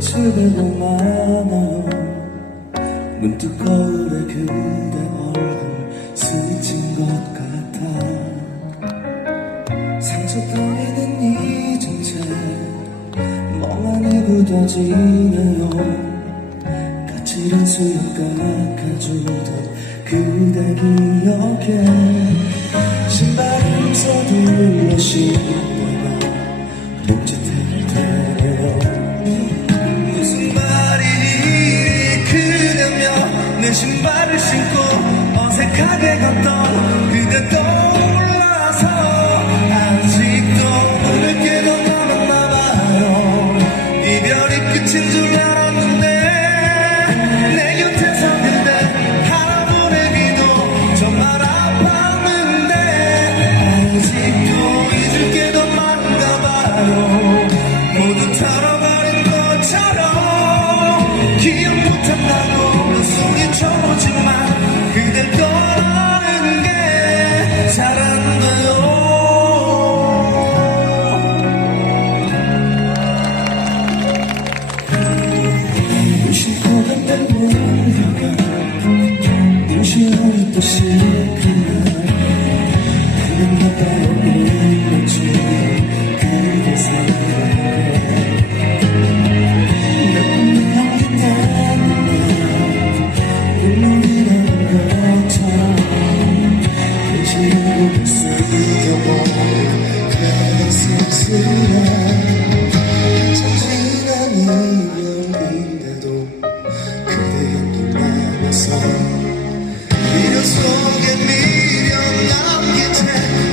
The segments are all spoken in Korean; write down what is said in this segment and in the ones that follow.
끝을 베고 많아요 문득 거울에 그대 얼굴 스친 것 같아. 상처 떨리는 이 정체 멍하니 굳어지네요. 지난 순간 가져오던 그대 기억에 신발을 서둘러 신다가 복지태태로 무슨 말이니 그대며 내 신발을 신고 어색하게 걷던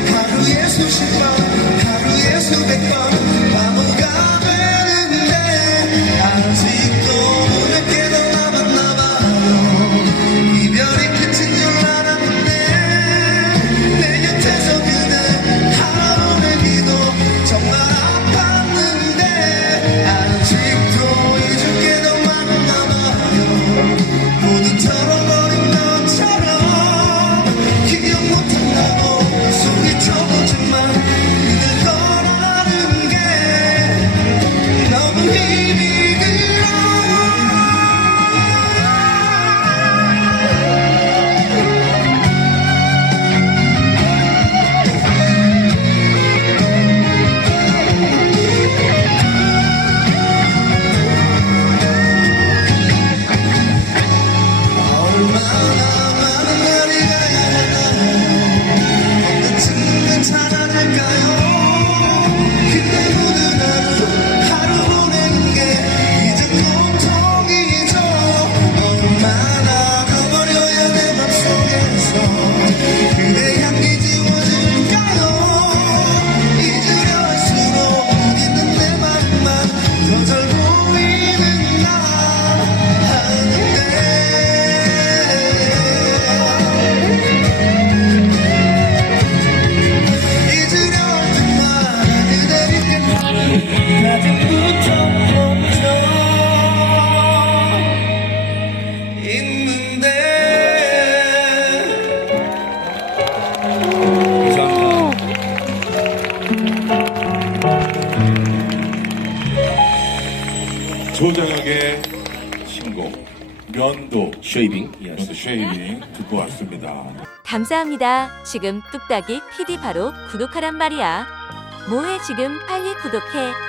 하루에 수십 번 하루에 수백 번. 조장혁의 신곡 면도 쉐이빙 면도 쉐이빙 듣고 왔습니다. 감사합니다. 지금 뚝딱이 PD 바로 구독하란 말이야. 뭐해 지금 빨리 구독해.